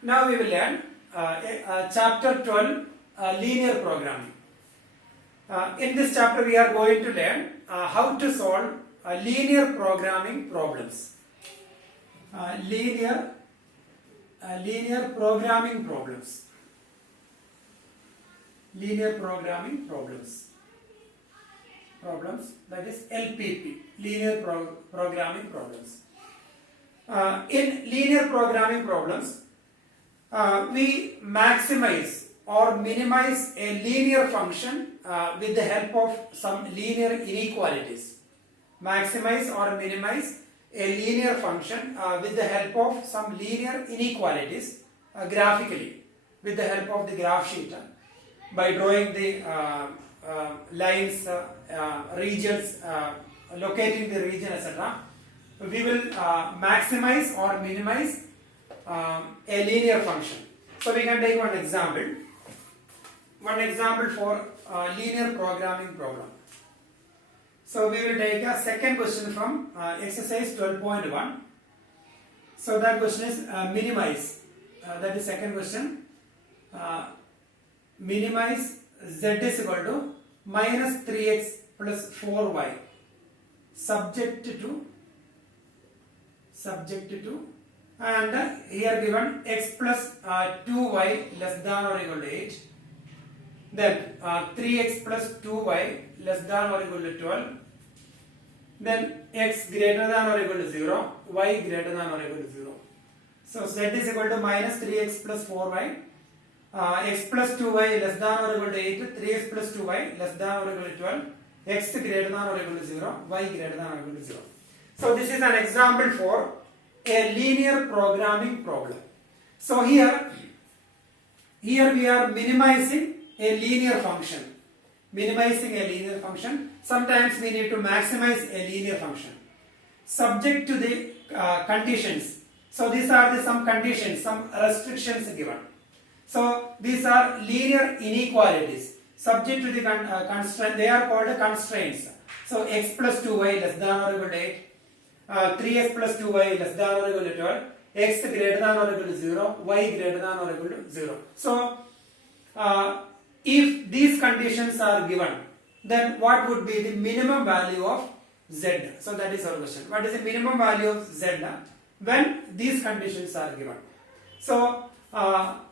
Now we will learn chapter 12, linear programming. In this chapter we are going to learn how to solve linear programming problems. Linear programming problems. Linear programming problems. That is LPP, linear programming problems. In linear programming problems, we maximize or minimize a linear function with the help of some linear inequalities. Maximize or minimize a linear function with the help of some linear inequalities graphically with the help of the graph sheet by drawing the lines, regions, locating the region, etc. We will maximize or minimize a linear function. So we can take one example. One example for linear programming problem. So we will take a second question from exercise 12.1. So that question is minimize. That is second question. Minimize z is equal to minus 3x plus 4y subject to and here given x plus 2y less than or equal to 8, then 3x plus 2y less than or equal to 12, then x greater than or equal to 0, y greater than or equal to 0. So z is equal to minus 3x plus 4y, x plus 2y less than or equal to 8, 3x plus 2y less than or equal to 12, x greater than or equal to 0, y greater than or equal to 0. So this is an example for a linear programming problem. So here we are minimizing a linear function. Minimizing a linear function. Sometimes we need to maximize a linear function. Subject to the conditions. So these are the some conditions, some restrictions given. So these are linear inequalities. Subject to the constraint, they are called constraints. So x plus 2y less than or equal to 8. 3x plus 2y less than or equal to 12, x greater than or equal to 0, y greater than or equal to 0. So, if these conditions are given, then what would be the minimum value of z? So that is our question. What is the minimum value of z when these conditions are given? So,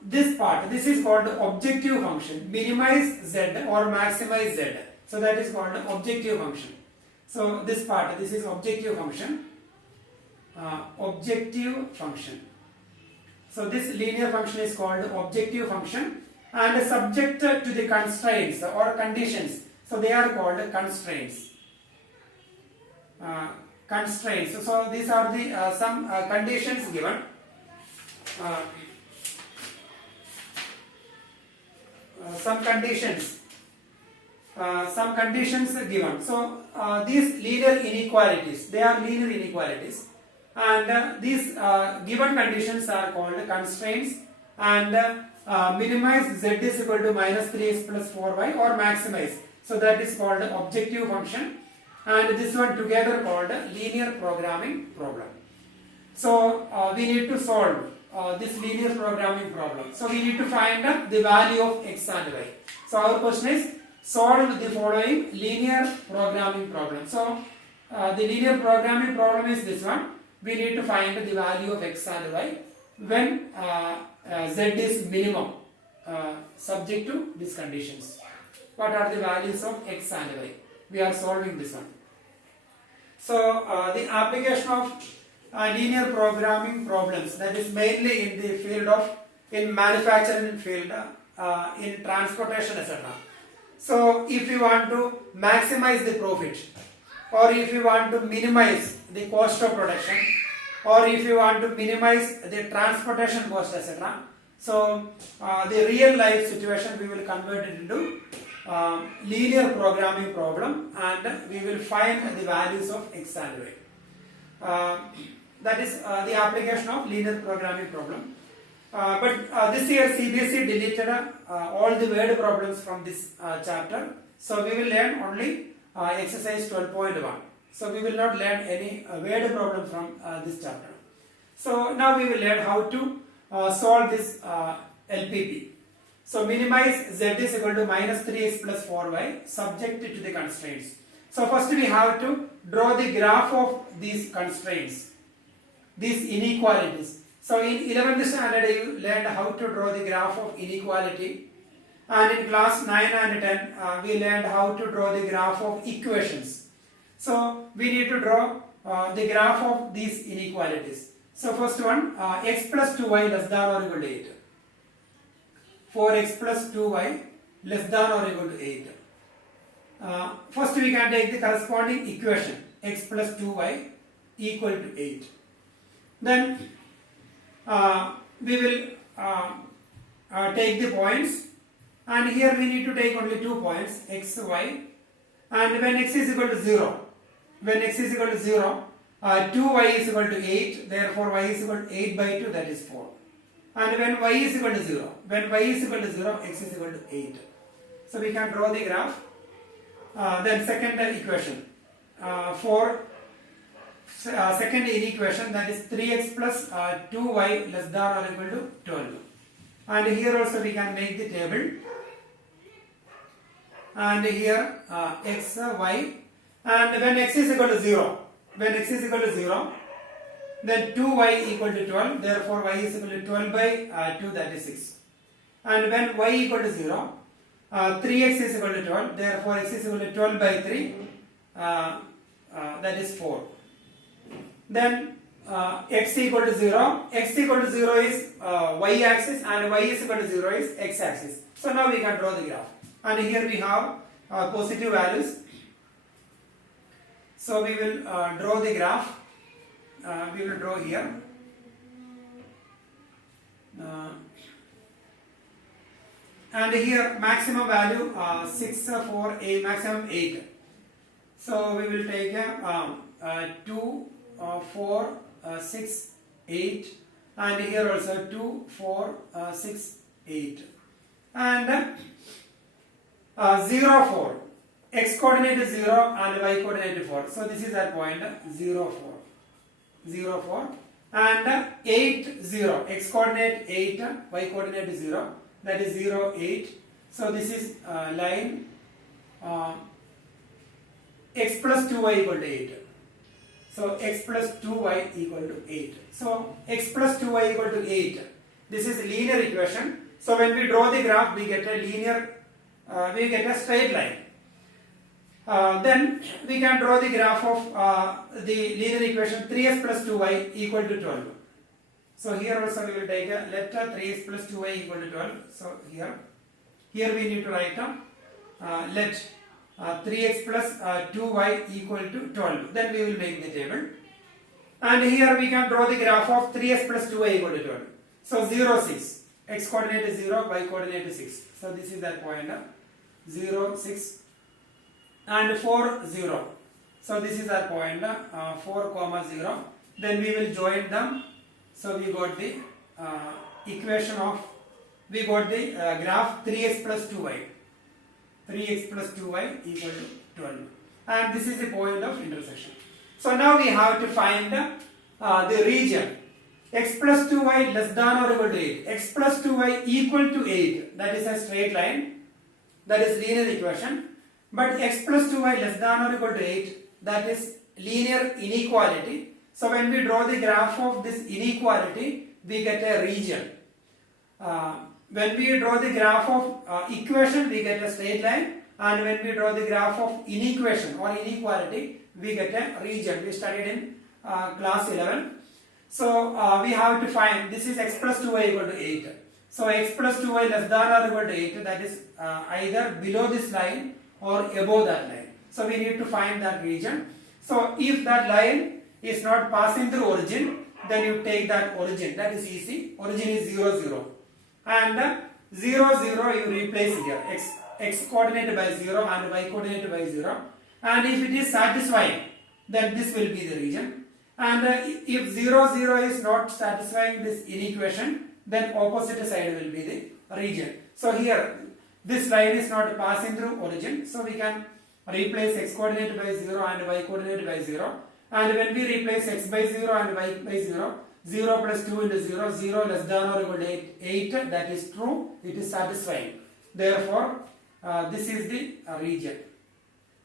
this part, this is called objective function. Minimize z or maximize z. So that is called objective function. So this part, this is objective function. Objective function. So this linear function is called objective function and subject to the constraints or conditions. So they are called constraints. Constraints. So these are the some conditions given. Some conditions given. So these linear inequalities, they are linear inequalities, and these given conditions are called constraints. And minimize z is equal to minus 3x plus 4y or maximize. So that is called objective function, and this one together called linear programming problem. So we need to solve this linear programming problem. So we need to find the value of x and y. So our question is solve the following linear programming problem. So the linear programming problem is this one. We need to find the value of x and y when z is minimum subject to these conditions. What are the values of x and y? We are solving this one. So the application of linear programming problems, that is mainly in the field of manufacturing field, in transportation, etc. So if you want to maximize the profit, or if you want to minimize the cost of production, or if you want to minimize the transportation cost, etc. So the real life situation we will convert it into linear programming problem, and we will find the values of x and y. That is the application of linear programming problem. But this year CBSE deleted all the word problems from this chapter. So we will learn only exercise 12.1. So we will not learn any word problem from this chapter. So now we will learn how to solve this LPP. So minimize z is equal to minus 3x plus 4y subject to the constraints. So first we have to draw the graph of these constraints, these inequalities. So in 11th standard you learned how to draw the graph of inequality, and in class 9 and 10 we learned how to draw the graph of equations. So we need to draw the graph of these inequalities. So first one, x plus 2y less than or equal to 8. For x plus 2y less than or equal to 8. First we can take the corresponding equation, x plus 2y equal to 8. Then we will take the points, and here we need to take only 2 points, x, y, and when x is equal to 0, 2y is equal to 8, therefore y is equal to 8 by 2, that is 4. And when y is equal to 0, x is equal to 8. So we can draw the graph. Then second equation, for second inequation, that is 3x plus 2y less than or equal to 12. And here also we can make the table. And here x, y, and when x is equal to 0, then 2y equal to 12, therefore y is equal to 12 by 2, that is 6. And when y equal to 0, 3x is equal to 12, therefore x is equal to 12 by 3, that is 4. Then x equal to 0 is y axis, and y is equal to 0 is x axis. So now we can draw the graph, and here we have positive values. So we will draw the graph. We will draw here. And here maximum value 6, 4, 8, maximum 8. So we will take 2, 4, 6, 8, and here also 2, 4, 6, 8, and 0, 4. X coordinate is 0 and y coordinate is 4. So this is our point 0, 4, and 8, 0. X coordinate 8, y coordinate is 0. That is 0, 8. So this is line x plus 2y equal to 8. So x plus 2y equal to 8. So x plus 2y equal to 8. This is a linear equation. So when we draw the graph, we get a linear, we get a straight line. Then we can draw the graph of the linear equation 3x plus 2y equal to 12. So here also we will take a let 3x plus 2y equal to 12. So here we need to write let 3x plus 2y equal to 12. Then we will make the table. And here we can draw the graph of 3x plus 2y equal to 12. So 0, 6. X coordinate is 0, y coordinate is 6. So this is that point 0, 6. And 4, 0. So this is our point 4, 0. Then we will join them. So we got the equation of, we got the graph 3x plus 2y. 3x plus 2y equal to 12. And this is the point of intersection. So now we have to find the region. X plus 2y less than or equal to 8. X plus 2y equal to 8. That is a straight line. That is linear equation. But x plus 2y less than or equal to 8, that is linear inequality. So when we draw the graph of this inequality, we get a region. When we draw the graph of equation, we get a straight line. And when we draw the graph of inequation or inequality, we get a region. We studied in class 11. So we have to find, this is x plus 2y equal to 8. So x plus 2y less than or equal to 8, that is either below this line or above that line. So we need to find that region. So if that line is not passing through origin, then you take that origin. That is easy. Origin is 0, 0. And 0, 0 you replace here. X coordinate by 0 and y coordinate by 0. And if it is satisfying, then this will be the region. And if 0, 0 is not satisfying this inequation, then opposite side will be the region. So here, this line is not passing through origin, so we can replace x coordinate by 0 and y coordinate by 0. And when we replace x by 0 and y by 0, 0 plus 2 into 0, 0 less than or equal to 8, that is true, it is satisfying. Therefore, this is the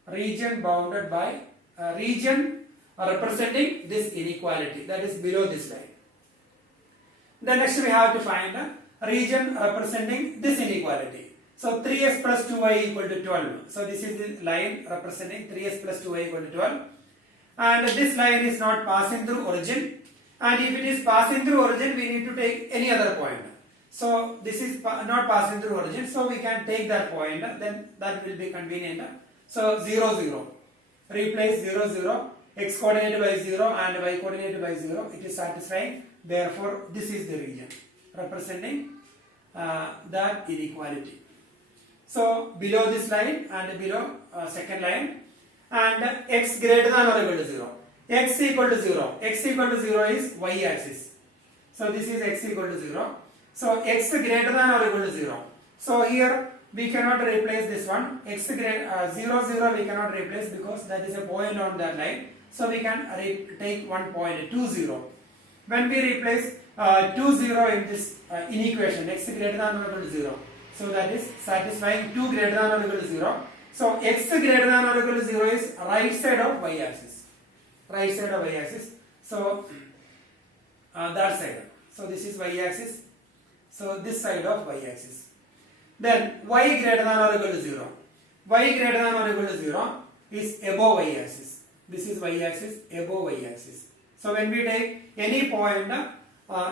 region bounded by, region representing this inequality, that is below this line. Then next we have to find a region representing this inequality. So 3x plus 2y equal to 12. So this is the line representing 3x plus 2y equal to 12. And this line is not passing through origin. And if it is passing through origin, we need to take any other point. So this is not passing through origin, so we can take that point, then that will be convenient. So 0, 0. Replace 0, 0. X coordinate by 0 and y coordinate by 0. It is satisfying. Therefore, this is the region representing that inequality. So below this line and below second line, and x greater than or equal to 0. X equal to 0. X equal to 0 is y axis. So this is x equal to 0. So x greater than or equal to 0. So here we cannot replace this one. X 0, 0 we cannot replace because that is a point on that line. So we can take one point, 2, 0. When we replace 2, 0 in this inequation, x greater than or equal to 0. So that is satisfying 2 greater than or equal to 0. So x greater than or equal to 0 is right side of y axis. Right side of y axis. So that side. So this is y axis. So this side of y axis. Then y greater than or equal to 0. Y greater than or equal to 0 is above y axis. This is y axis, above y axis. So when we take any point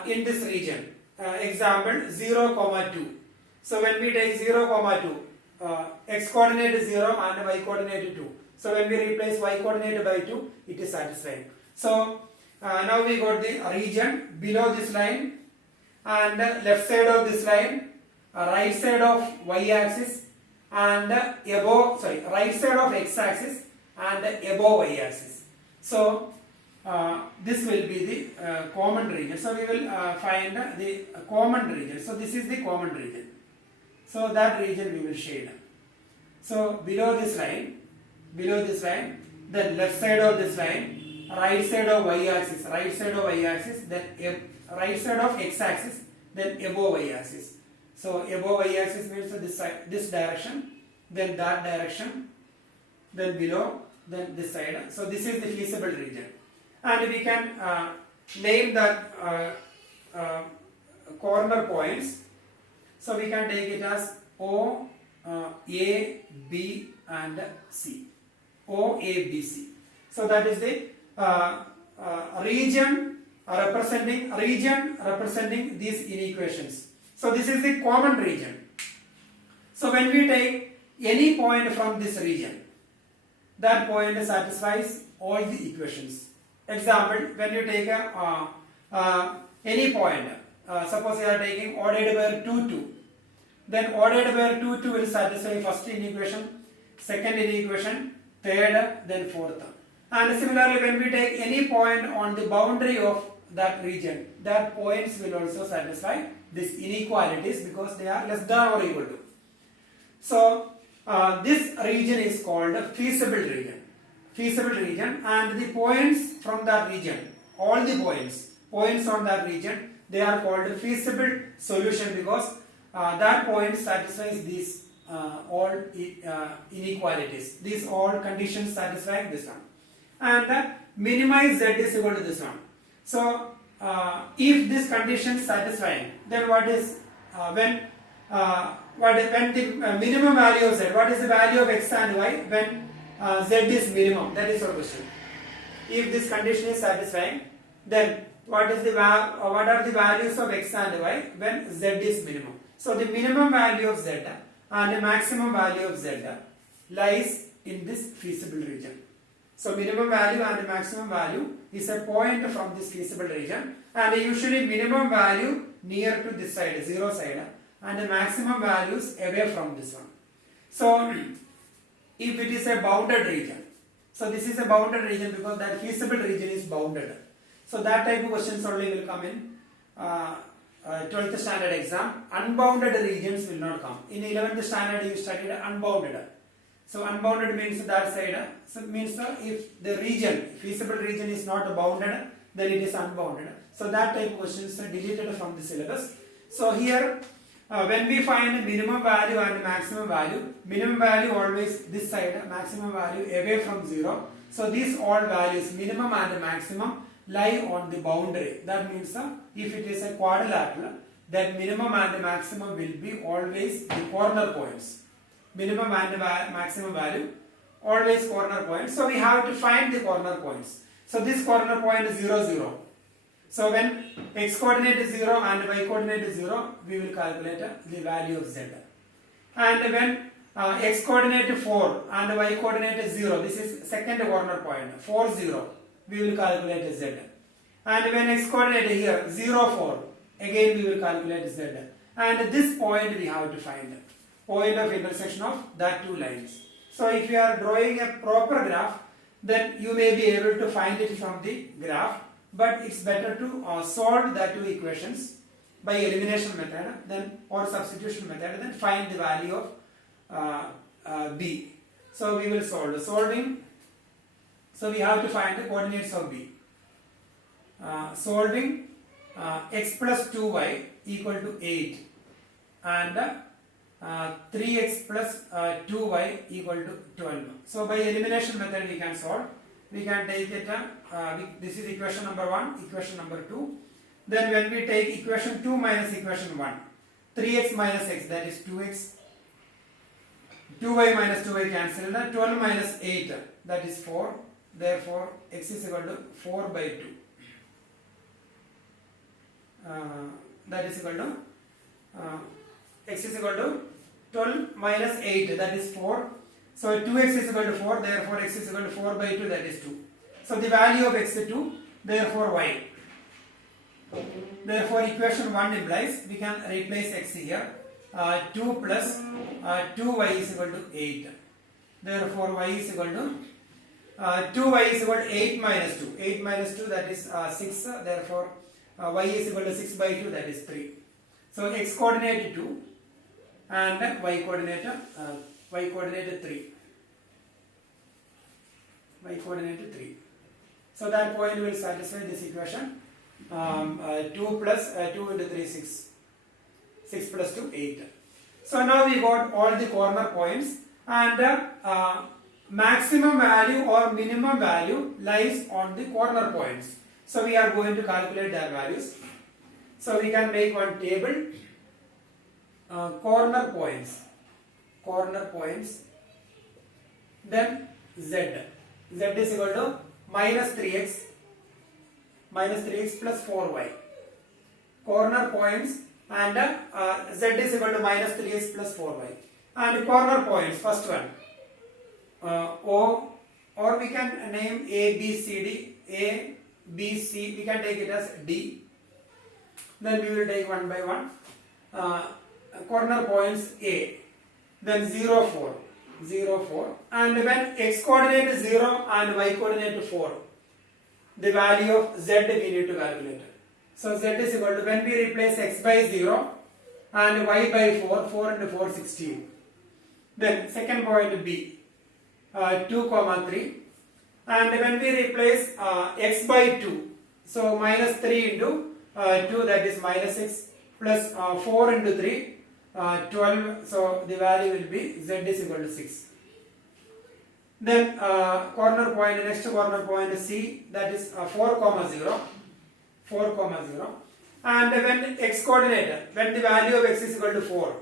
in this region, example 0, 2. So when we take 0, 2, x coordinate is 0 and y coordinate is 2. So when we replace y coordinate by 2, it is satisfying. So now we got the region below this line and left side of this line, right side of y axis and above, right side of x axis and above y axis. So this will be the common region. So we will find the common region. So this is the common region. So that region we will shade. So below this line, then left side of this line, right side of y axis, then right side of x axis, then above y axis. So above y axis means this side, this direction, then that direction, then below, then this side. So this is the feasible region, and we can name that corner points. So we can take it as O, A, B and C. O, A, B, C. So that is the region representing these inequations. So this is the common region. So when we take any point from this region, that point satisfies all the equations. Example, when you take any point, suppose you are taking odd by 2, 2. Then odd by 2, 2 will satisfy first inequation, second inequation, third, then fourth. And similarly, when we take any point on the boundary of that region, that points will also satisfy these inequalities because they are less than or equal to. So this region is called a feasible region. Feasible region, and the points from that region, all the points on that region, they are called a feasible solution because that point satisfies these all inequalities. These all conditions satisfying this one. And minimize z is equal to this one. So if this condition is satisfying, then what is when the minimum value of z? What is the value of x and y when z is minimum? That is our question. If this condition is satisfying, then what are the values of x and y when z is minimum? So the minimum value of z and the maximum value of z lies in this feasible region. So minimum value and the maximum value is a point from this feasible region, and usually minimum value near to this side, 0 side, and the maximum values away from this one. So if it is a bounded region, so this is a bounded region because that feasible region is bounded. So that type of questions only will come in 12th standard exam. Unbounded regions will not come. In 11th standard you studied unbounded. So unbounded means that side. So it means if the region, feasible region is not bounded, then it is unbounded. So that type of questions are deleted from the syllabus. So here when we find minimum value and maximum value always this side, maximum value away from 0. So these all values, minimum and maximum, lie on the boundary. That means if it is a quadrilateral, then minimum and maximum will be always the corner points. Minimum and maximum value always corner points. So we have to find the corner points. So this corner point is 0, 0. So when x coordinate is 0 and y coordinate is 0, we will calculate the value of z. And when x coordinate is 4 and y coordinate is 0, this is second corner point, 4, 0, we will calculate z. And when x coordinate is here, 0, 4, again we will calculate z. And this point we have to find, point of intersection of that two lines. So if you are drawing a proper graph, then you may be able to find it from the graph. But it's better to solve the two equations by elimination method then or substitution method, then find the value of b. So we will solve. Solving. So we have to find the coordinates of b. Solving x plus 2y equal to 8 and 3x plus 2y equal to 12. So by elimination method we can solve. We can take it, this is equation number 1, equation number 2. Then when we take equation 2 minus equation 1, 3x minus x, that is 2x, 2y minus 2y cancel, 12 minus 8, that is 4, therefore x is equal to 4 by 2. That is equal to, x is equal to 12 minus 8, that is 4. So 2x is equal to 4, therefore x is equal to 4 by 2, that is 2. So the value of x is 2, therefore y. Therefore equation 1 implies we can replace x here. 2 plus 2y is equal to 8. Therefore y is equal to 2y is equal to 8 minus 2. 8 minus 2, that is 6. Therefore y is equal to 6 by 2, that is 3. So x coordinate 2 and y coordinate 3. Y coordinate 3. So that point will satisfy this equation. 2 plus 2 into 3, 6. 6 plus 2, 8. So now we got all the corner points, and maximum value or minimum value lies on the corner points. So we are going to calculate their values. So we can make one table. Corner points. Then z is equal to minus 3x plus 4y. Corner points, and z is equal to minus 3x plus 4y. And corner points, first one O, or we can name A, B, C, D. A, B, C, we can take it as D. Then we will take one by one. Corner points A. Then 0, 4. And when x coordinate is 0 and y coordinate is 4, the value of z we need to calculate. So z is equal to, when we replace x by 0 and y by 4, 4 into 4, 16. Then second point B, 2, 3. And when we replace x by 2, so minus 3 into 2, that is minus 6, plus 4 into 3, 12, so the value will be z is equal to 6. Then corner point, next corner point is C, that is 4, 0. And when x coordinate, when the value of x is equal to 4,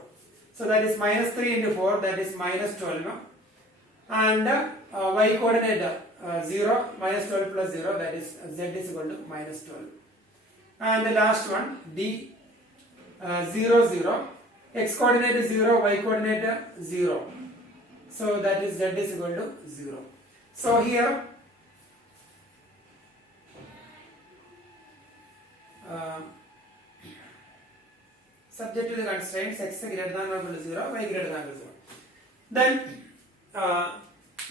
so that is minus 3 into 4, that is minus 12. And y coordinate 0, minus 12 plus 0, that is z is equal to minus 12. And the last one, D, 0, 0. X coordinate is 0, y coordinate 0. So that is z is equal to 0. So here subject to the constraints x greater than or equal to 0, y greater than or equal to 0. Then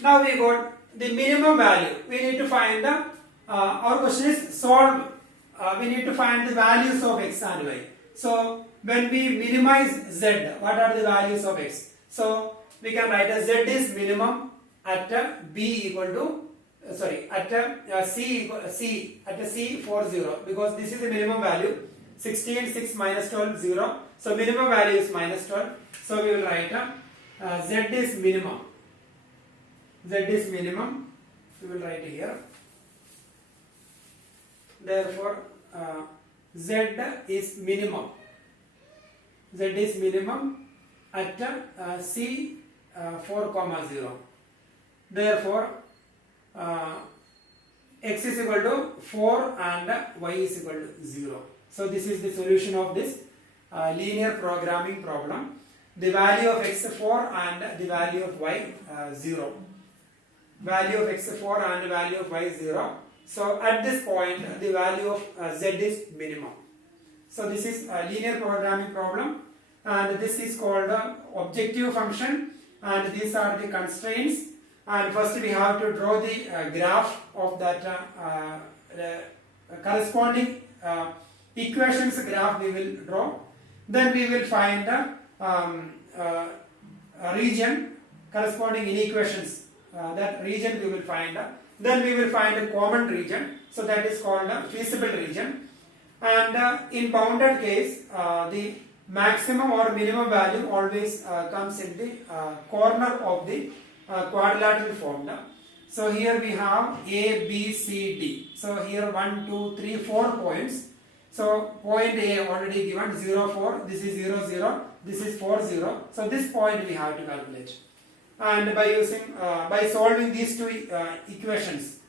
now we got the minimum value. We need to find the our question is solve. We need to find the values of x and y. So when we minimize z, what are the values of x? So we can write as z is minimum at b equal to sorry, at C at C40, because this is the minimum value. 16, 6 minus 12, 0. So minimum value is minus 12. So we will write Z is minimum. Z is minimum. We will write here. Therefore, Z is minimum. Z is minimum at C 4, 0. Therefore, x is equal to 4 and y is equal to 0. So this is the solution of this linear programming problem. The value of x 4 and the value of y 0. Value of x 4 and the value of y 0. So at this point the value of z is minimum. So this is a linear programming problem, and this is called objective function, and these are the constraints. And first we have to draw the graph of that corresponding equations graph we will draw. Then we will find a region corresponding inequations. That region we will find. Then we will find a common region. So that is called a feasible region. And in bounded case, the maximum or minimum value always comes in the corner of the quadrilateral formula. So here we have A, B, C, D. So here 1, 2, 3, 4 points. So point A already given 0, 4. This is 0, 0. This is 4, 0. So this point we have to calculate. And by using by solving these two equations,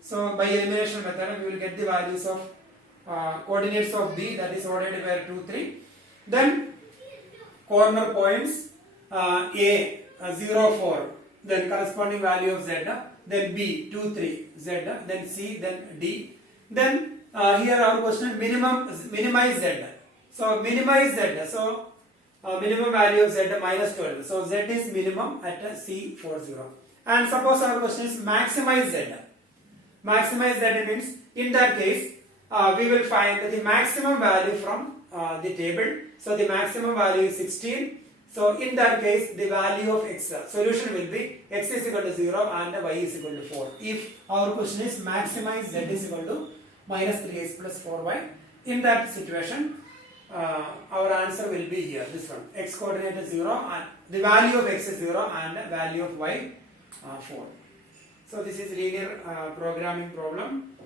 so by elimination method we will get the values of coordinates of B, that is ordered by 2, 3. Then corner points A 0, 4. Then corresponding value of Z, then B 2, 3, Z, then C, then D. Then here our question minimize Z. So minimize Z. So minimum value of Z minus 12. So Z is minimum at C40. And suppose our question is maximize Z. Maximize Z means in that case we will find the maximum value from the table. So the maximum value is 16. So in that case the value of x, solution will be x is equal to 0 and y is equal to 4. If our question is maximize Z is equal to minus 3x plus 4y, in that situation our answer will be here, this one. X coordinate is 0 and the value of x is 0 and value of y 4. So this is linear programming problem.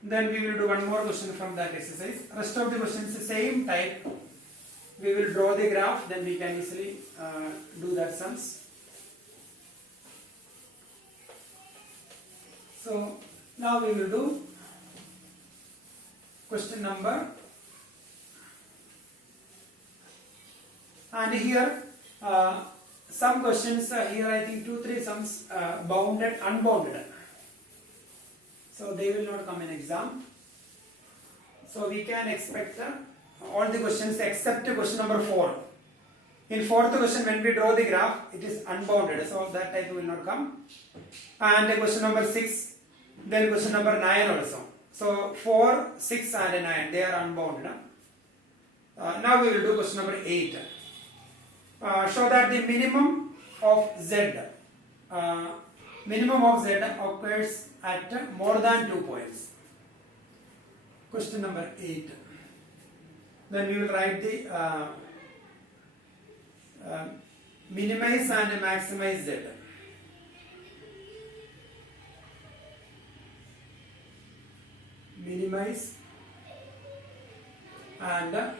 Then we will do one more question from that exercise. Rest of the questions the same type. We will draw the graph, then we can easily do that sums. So now we will do question number, and here some questions here I think 2, 3 sums bounded, unbounded. So they will not come in exam. So we can expect all the questions except question number 4. In fourth question when we draw the graph it is unbounded, so that type will not come. And question number 6, then question number 9 also. So 4, 6 and 9 they are unbounded. Now we will do question number 8. Show that the minimum of Z occurs at more than 2 points. Question number 8. Then we will write the minimize and maximize Z. Minimize and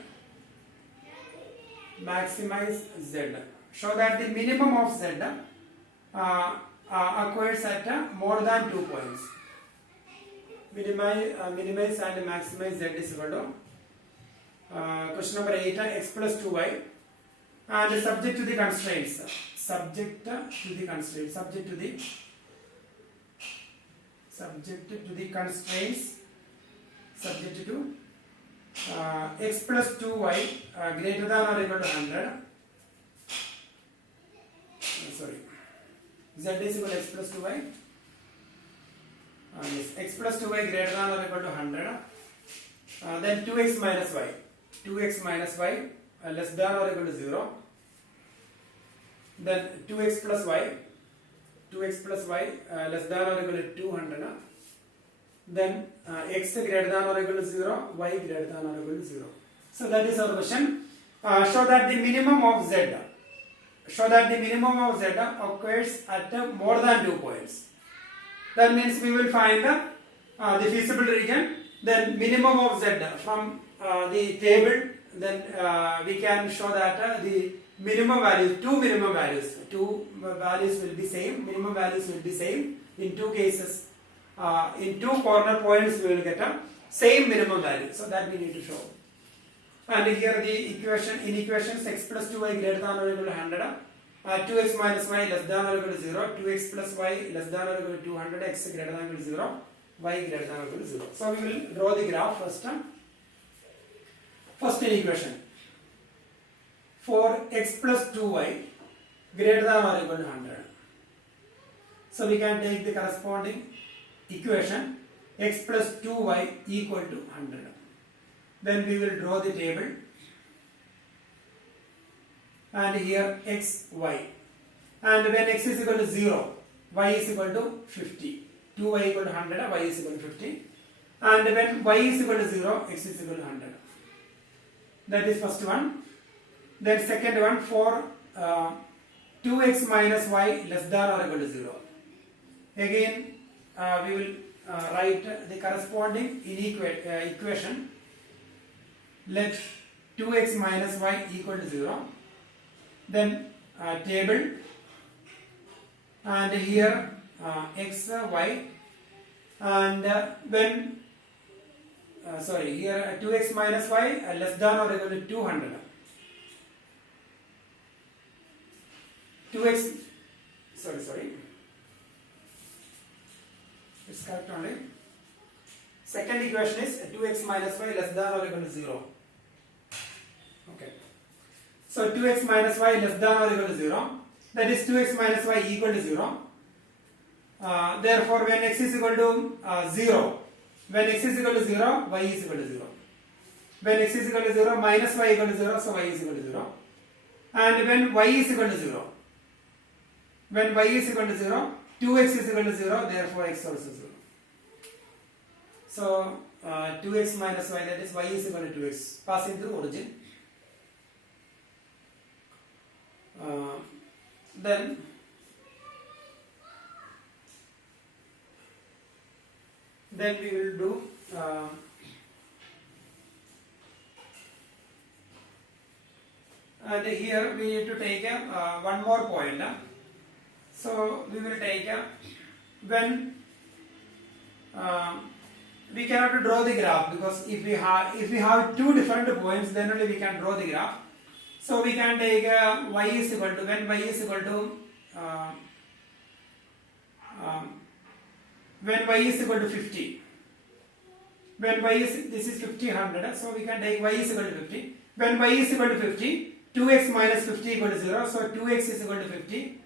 maximize Z. Show that the minimum of Z occurs at more than 2 points. Minimize and maximize Z is equal to question number 8, x plus 2y, and subject to the constraints. Subject to the constraints. Subject to x plus 2y greater than or equal to 100. Sorry. Z is equal to x plus 2y. Yes, x plus 2y greater than or equal to 100. Then 2x minus y. 2x minus y less than or equal to 0. Then 2x plus y. 2x plus y less than or equal to 200, then x greater than or equal to 0, y greater than or equal to 0. So that is our question. Show that the minimum of z occurs at more than 2 points. That means we will find the feasible region, then minimum of z from the table, then we can show that the minimum values, two values will be same, minimum values will be same in two cases. In two corner points we will get a same minimum value, so that we need to show. And here the equation, in equations x plus 2y greater than or equal to 100, 2x minus y less than or equal to 0, 2x plus y less than or equal to 200, x greater than or equal to 0, y greater than or equal to 0. So we will draw the graph first. First in equation, for x plus 2y greater than or equal to 100. So we can take the corresponding equation, x plus 2y equal to 100. Then we will draw the table, and here x, y, and when x is equal to 0, y is equal to 50, 2y equal to 100, y is equal to 50, and when y is equal to 0, x is equal to 100. That is first one. Then second one, for 2x minus y less than or equal to 0. Again we will write the corresponding equation. Let 2x minus y equal to 0. Then table, and here x, y, and when here 2x minus y less than or equal to 200. 2x, it's correct only. Second equation is 2x minus y less than or equal to 0. Okay. So 2x minus y less than or equal to 0. That is 2x minus y equal to 0. Therefore, when x is equal to 0, when x is equal to 0, y is equal to 0. When x is equal to 0, minus y equal to 0, so y is equal to 0. And when y is equal to 0, when y is equal to 0, 2x is equal to 0, therefore x also 0. So 2x minus y, that is y is equal to 2x, passing through origin. Then we will do and here we need to take one more point. So we will take when we cannot draw the graph, because if we have two different points, then only we can draw the graph. So we can take y is equal to, when y is equal to when y is equal to 50, when y is, this is 50, 100, so we can take y is equal to 50. When y is equal to 50, 2x minus 50 equal to 0, so 2x is equal to 50,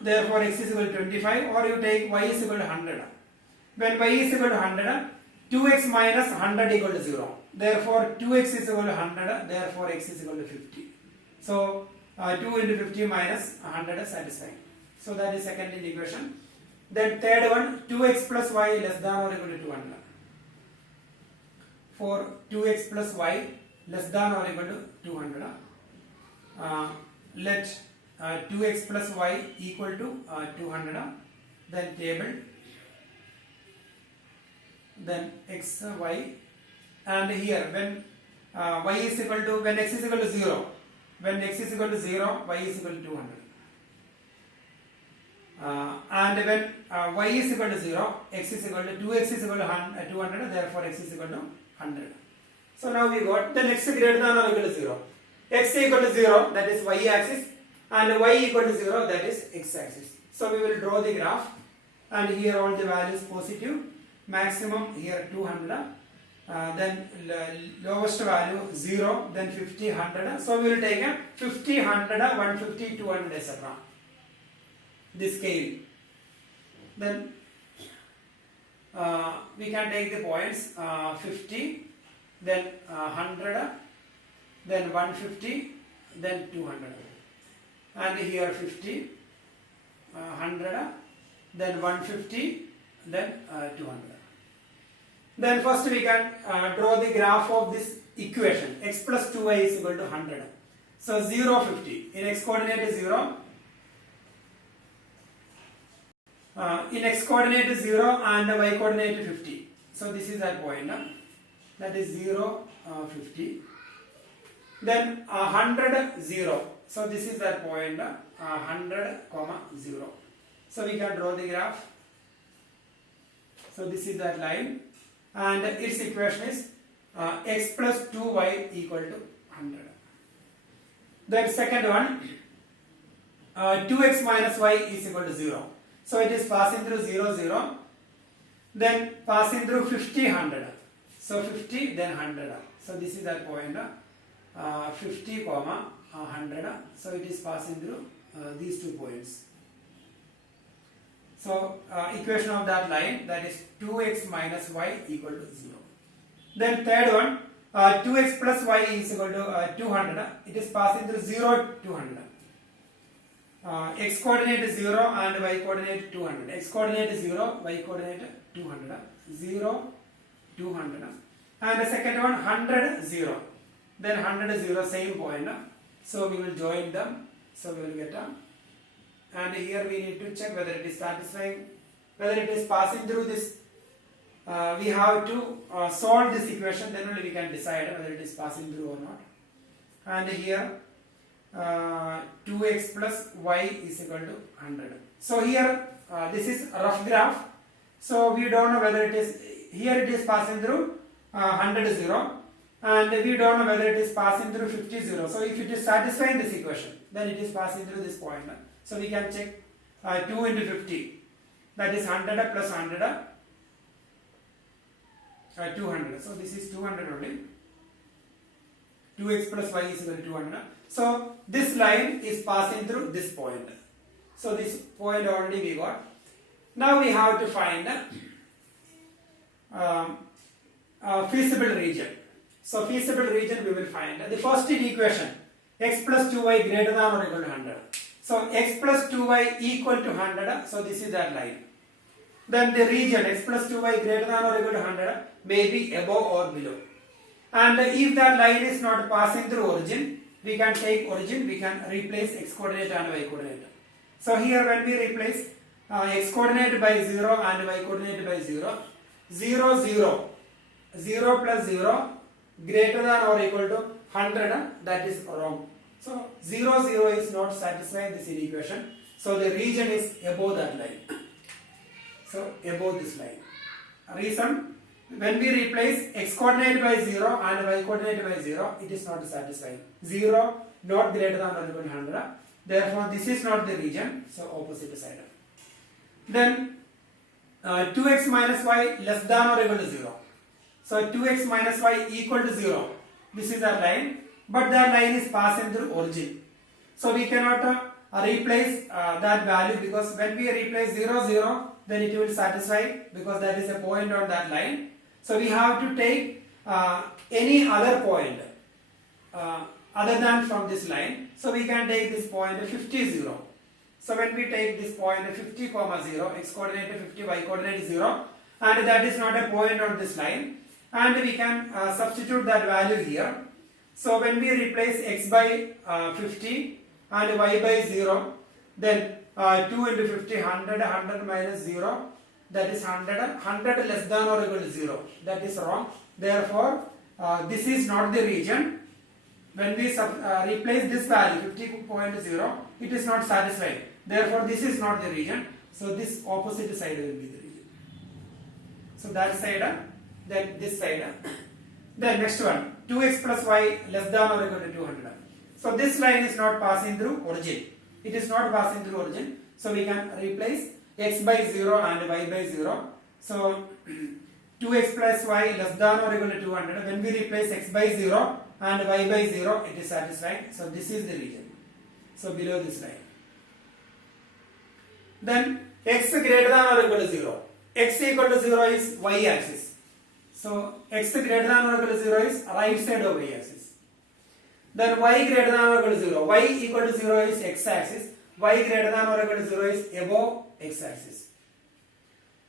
therefore x is equal to 25, or you take y is equal to 100. When y is equal to 100, 2x minus 100 equal to 0, therefore 2x is equal to 100, therefore x is equal to 50. So 2 into 50 minus 100 satisfying. So that is second equation. Then third one, 2x plus y less than or equal to 200. For 2x plus y less than or equal to 200, let 2x plus y equal to 200, then table, then x, y, and here when y is equal to, when x is equal to 0, when x is equal to 0, y is equal to 200. And when y is equal to 0, x is equal to 2x is equal to 200, therefore x is equal to 100. So now we got the x greater than or equal to 0. X equal to 0, that is y axis, and y equal to 0, that is x axis. So we will draw the graph, and here all the values positive, maximum here 200, then lowest value 0, then 50, 100. So we will take a 50, 100, 150, 200, etc. The scale. Then we can take the points 50, then 100, then 150, then 200, and here 50, 100, then 150, then 200. Then first we can draw the graph of this equation. X plus 2y is equal to 100. So 0, 50. In x coordinate is 0. In x coordinate is 0 and y coordinate is 50. So this is that point. That is 0, 50. Then 100, 0. So this is that point. 100, 0. So we can draw the graph. So this is that line. And its equation is x plus 2y equal to 100. Then second one, 2x minus y is equal to 0. So it is passing through 0, 0. Then passing through 50, 100. So 50, then 100. So this is that point, 50, 100. So it is passing through these 2 points. So equation of that line, that is 2x minus y equal to 0. Then third one, 2x plus y is equal to 200. It is passing through 0, 200. X coordinate is 0 and y coordinate 200. X coordinate is 0, y coordinate 200. 0, 200. And the second one, 100, 0. Then 100, 0, same point. So we will join them. So we will get a. And here we need to check whether it is satisfying, whether it is passing through this. We have to solve this equation, then only we can decide whether it is passing through or not. And here 2x plus y is equal to 100. So here this is a rough graph. So we don't know whether it is, here it is passing through 100, 0. And we don't know whether it is passing through 50, 0. So if it is satisfying this equation, then it is passing through this point. So we can check 2 into 50, that is 100 plus 100, 200. So this is 200 only. 2x plus y is equal to 200. So this line is passing through this point. So this point already we got. Now we have to find feasible region. So feasible region we will find the first equation, x plus 2y greater than or equal to 100. So x plus 2y equal to 100, so this is that line. Then the region x plus 2y greater than or equal to 100 may be above or below. And if that line is not passing through origin, we can take origin, we can replace x coordinate and y coordinate. So here when we replace x coordinate by 0 and y coordinate by 0, 0, 0, 0 plus 0 greater than or equal to 100, that is wrong. So 0, 0 is not satisfying this equation. So the region is above that line. So above this line. Reason, when we replace x coordinate by 0 and y coordinate by 0, it is not satisfying. 0 not greater than or equal to 100. Therefore this is not the region. So opposite side. Then 2x minus y less than or equal to 0. So 2x minus y equal to 0. This is our line. But that line is passing through origin. So we cannot replace that value, because when we replace 0, 0, then it will satisfy, because that is a point on that line. So we have to take any other point other than from this line. So we can take this point 50, 0. So when we take this point 50, 0, x coordinate 50, y coordinate 0, and that is not a point on this line, and we can substitute that value here. So when we replace x by 50 and y by 0, then 2 into 50, 100, 100 minus 0, that is 100, 100 less than or equal to 0, that is wrong. Therefore, this is not the region. When we replace this value 50.0, it is not satisfying. Therefore, this is not the region. So this opposite side will be the region. So that side, then this side. Then next one, 2x plus y less than or equal to 200. So this line is not passing through origin. It is not passing through origin. So we can replace x by 0 and y by 0. So 2x plus y less than or equal to 200. When we replace x by 0 and y by 0, it is satisfying. So this is the region. So below this line. Then x greater than or equal to 0. X equal to 0 is y axis. So x greater than or equal to 0 is right side of y axis. Then y greater than or equal to 0. Y equal to 0 is x axis. y greater than or equal to 0 is above x-axis.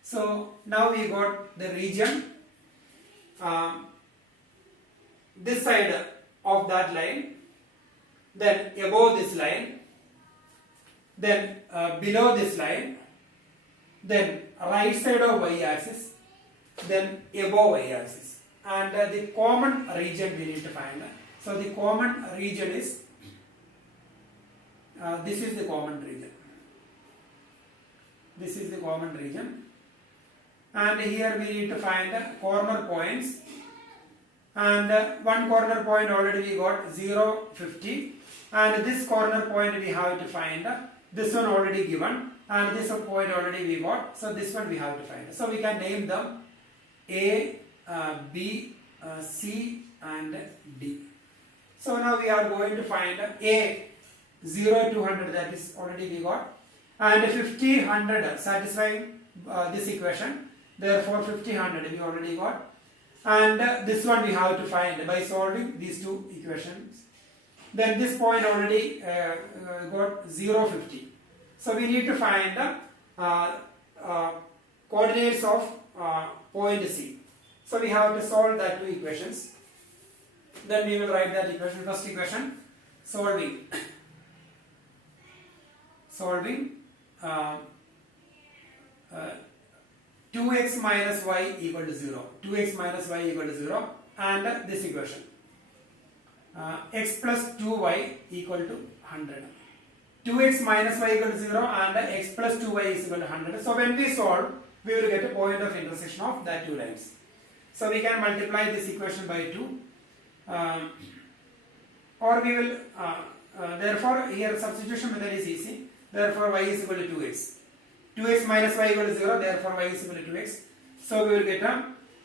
So now we got the region this side of that line, then above this line, then below this line, then right side of y-axis, then above y-axis, and the common region we need to find. So the common region is this is the common region. This is the common region, and here we need to find corner points. And one corner point already we got 0, 50, and this corner point we have to find. This one already given, and this point already we got. So this one we have to find. So we can name them A, B, C, and D. So now we are going to find A 0 to 100, that is already we got, and 50, 100 satisfying this equation. Therefore 50, 100 we already got. And this one we have to find by solving these two equations. Then this point already got 0, 50. So we need to find the coordinates of point C. So we have to solve that two equations. Then we will write that equation. First equation, solving 2x minus y equal to 0. 2x minus y equal to 0, and this equation x plus 2y equal to 100. 2x minus y equal to 0 and x plus 2y is equal to 100. So when we solve, we will get a point of intersection of that two lines. So we can multiply this equation by 2, or we will therefore here substitution method is easy. Therefore y is equal to 2x. 2x minus y equal to 0, therefore y is equal to 2x. So we will get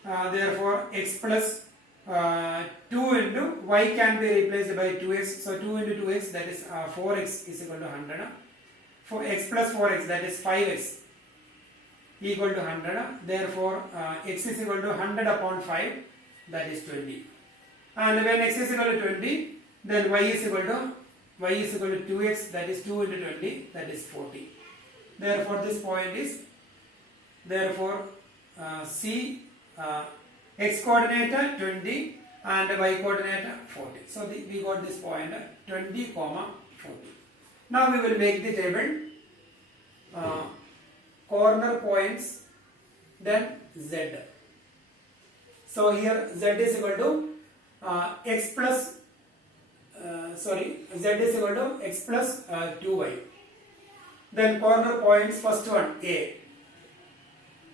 therefore x plus 2 into y can be replaced by 2x. So 2 into 2x, that is 4x is equal to 100. For x plus 4x, that is 5x equal to 100. Therefore x is equal to 100 upon 5, that is 20. And when x is equal to 20, then y is equal to 2x, that is 2 into 20, that is 40. Therefore this point is, therefore C, x coordinate 20 and y coordinate 40. So we got this point 20, 40. Now we will make the table corner points, then Z. So here Z is equal to x plus Z is equal to x plus 2y. Then corner points, first one A,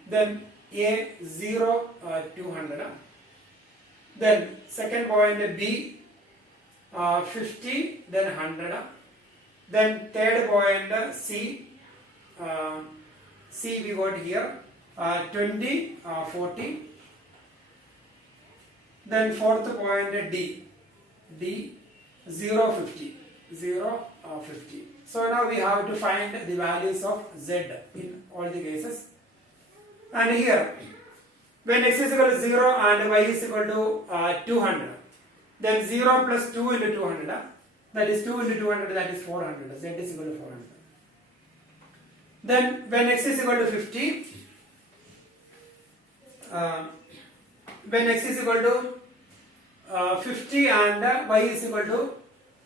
then A 0 200, then second point B 50, then 100, then third point C we got here 20, 40, then fourth point D 0, 50, 0, 50. So now we have to find the values of Z in all the cases. And here, when x is equal to 0 and y is equal to 200, then 0 plus 2 into 200, that is 2 into 200, that is 400. Z is equal to 400. Then when x is equal to 50, when x is equal to 50 and y is equal to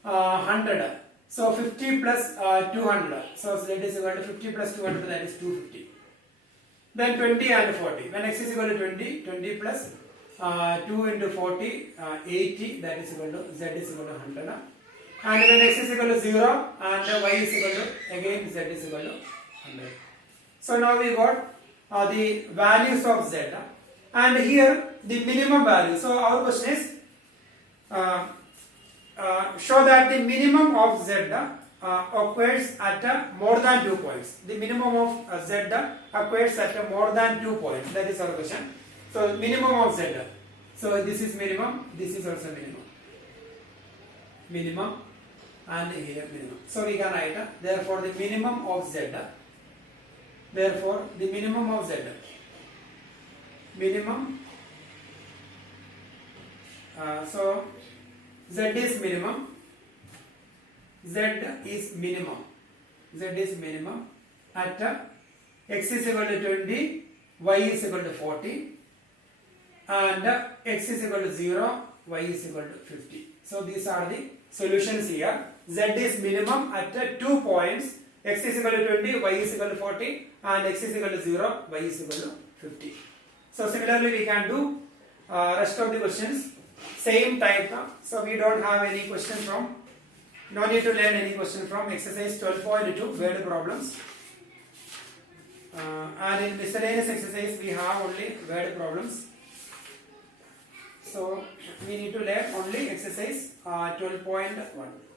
100. So 50 plus 200. So Z is equal to 50 plus 200, that is 250. Then 20 and 40. When x is equal to 20, 20 plus 2 into 40, 80, that is equal to Z is equal to 100. And when x is equal to 0 and y is equal to, again Z is equal to 100. So now we got the values of Z. And here the minimum value. So our question is, show that the minimum of Z occurs at more than 2 points. The minimum of Z occurs at more than 2 points. That is our question. So minimum of Z. So this is minimum. This is also minimum. Minimum and here minimum. So we can write therefore the minimum of Z. Therefore the minimum of Z. Minimum. So Z is minimum. Z is minimum. Z is minimum at x is equal to 20, y is equal to 40, and x is equal to 0, y is equal to 50. So these are the solutions here. Z is minimum at 2 points, x is equal to 20, y is equal to 40, and x is equal to 0, y is equal to 50. So similarly we can do rest of the questions same type. So we don't have any question from, no need to learn any question from exercise 12.2 word problems. And in miscellaneous exercise we have only word problems. So we need to learn only exercise 12.1.